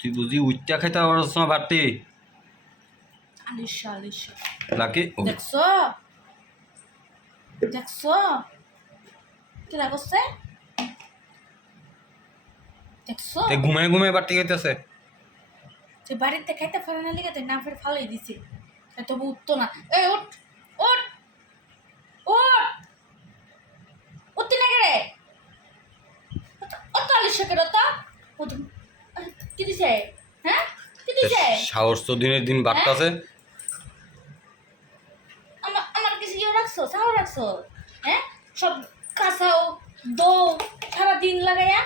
তুই বুঝি উচ্চা খাইতে পারছ না বাড়তি আলিশা আলিশা লাকি দেখছো দেখছো কি লাগছে দেখছো তে ঘুমায় ঘুমায় বাড়তি খাইতেছে যে বাড়িতে খাইতে পারে না লিখে না ফের ফালাই দিছে তবু উঠতো না এই ওঠ ওঠ ওঠ উঠতি না রে অত আলিশা কেন তা কি দিছে হ্যাঁ কি দিছে সাহস তো দিনের দিন বাড়তাছে আমার কিছু ইয়ে রাখছো চাও রাখছো হ্যাঁ সব কাঁচাও দৌ সারাদিন লাগাইয়া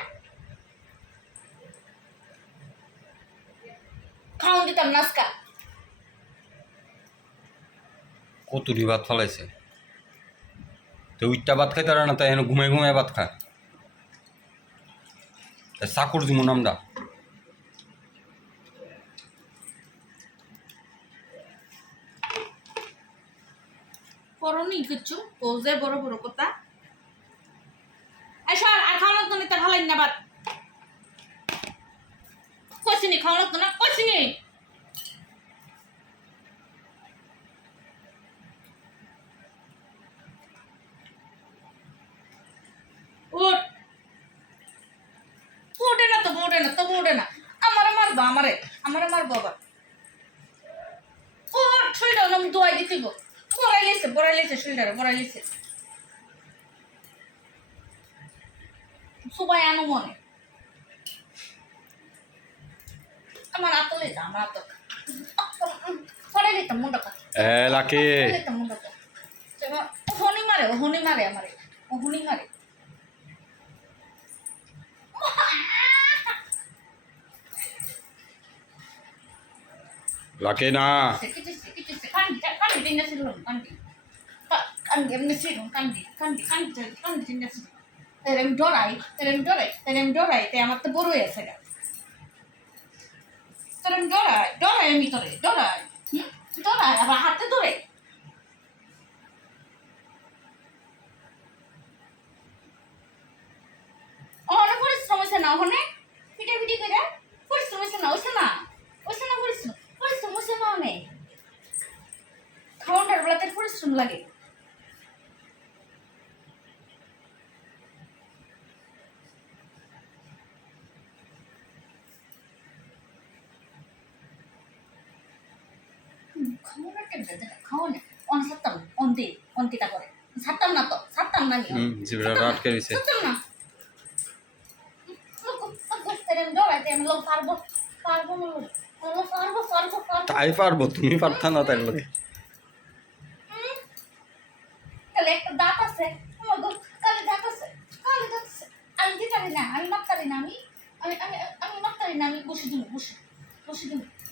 খাওয়ান দিতাম নাস্কা কতুরি ভাত ফলাইছে তো উইটটা ভাত খাইতে পারে না তাই এখন ঘুমায় ঘুমায় ভাত খা চাকুর দিমু নামটা করনি কিছু ও যে বড় বড় কথা এই সর আর খাওয়ানোর তো নিতে ভালো না বাদ কইছিনি খাওয়ানোর তো না কইছিনি উঠ উঠে না তো উঠে না তো উঠে না আমারে মারবা আমারে মারবো আবার উঠ শরীরটা আমি দোয়াই দিতে গো বড়াই লেছে শরীরটা বড়াই লেছে সবাই আনো মনে আমার আতলে যা আমার আতল ফড়াই দিতাম মুন্ডাটা লাকি দিতাম মুন্ডাটা হনি মারে আমারে ও হনি মারে লাকি না কান্দি টিন্ডা ছিল কান্দি এমনি ছিল কান্দি টিন্ডা ছিল তাই আমি ডরাই তাই আমার তো বড় হয়ে আছে গা তোর আমি ডরাই আমি তোরে ডরাই আবার হাতে ধরে অনেক পরিশ্রম হয়েছে না ওখানে পিটি করে পরিশ্রম হয়েছে না পরিশ্রম হয়েছে না অনেক খাওয়ানোর বেলাতে পরিশ্রম লাগে খাওয়ানোর কেমন খাওয়ানো ছাড়তাম অন্তিটা করে ছাড়তাম না জিবরা আটকে দিছে ছাড়তাম না আমি লোক পারবো তাই পারবো তুমি পারতা না তাই লাগে তাহলে একটা দাঁত আছে আমার কালে দাঁত আছে আমি দিতে পারি না আমি মাপ পারি না আমি মাপ পারি না আমি বসে দিব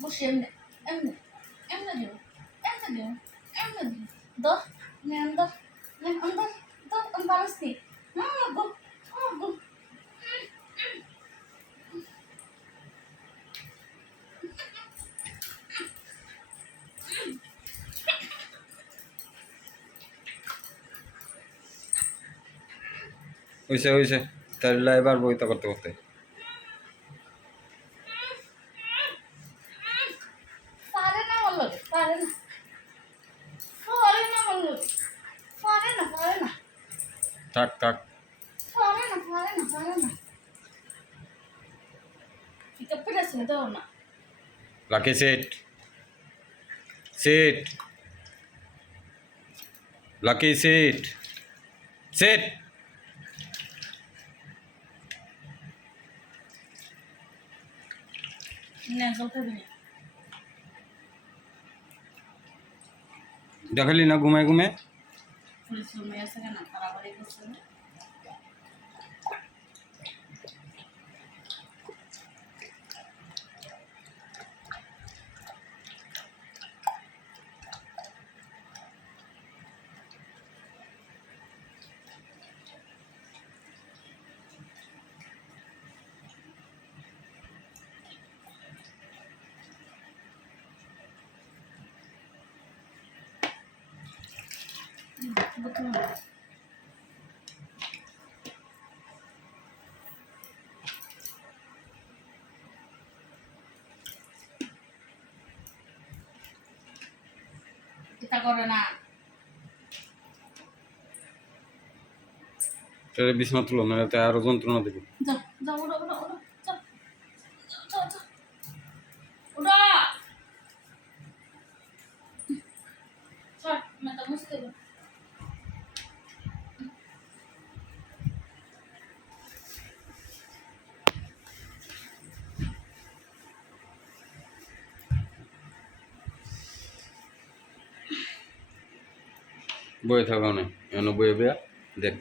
বসে এমনি দিব দশ আমি পারছি হয়েছে তাহলে এবার বইটা করতে পারে না থাক পারে না ঠিক আছে দাও না লাকি সেট লাকি সেট না জল খাবি না দেখালি না ঘুমায় পরিশ্রম আছে কেন বাড়াবাড়ি করছে না betul. করে না। তাহলে বিছানা তুলো না, এতে আরো যন্ত্রণা দেবে। যাও যাও, ওঠো ওঠো ওঠো, যাও যাও যাও যাও, ওঠো। চল মাথা মুছতে হবে। বয়ে থাকাও নেই, এনে বয়ে বেয়া দেখ।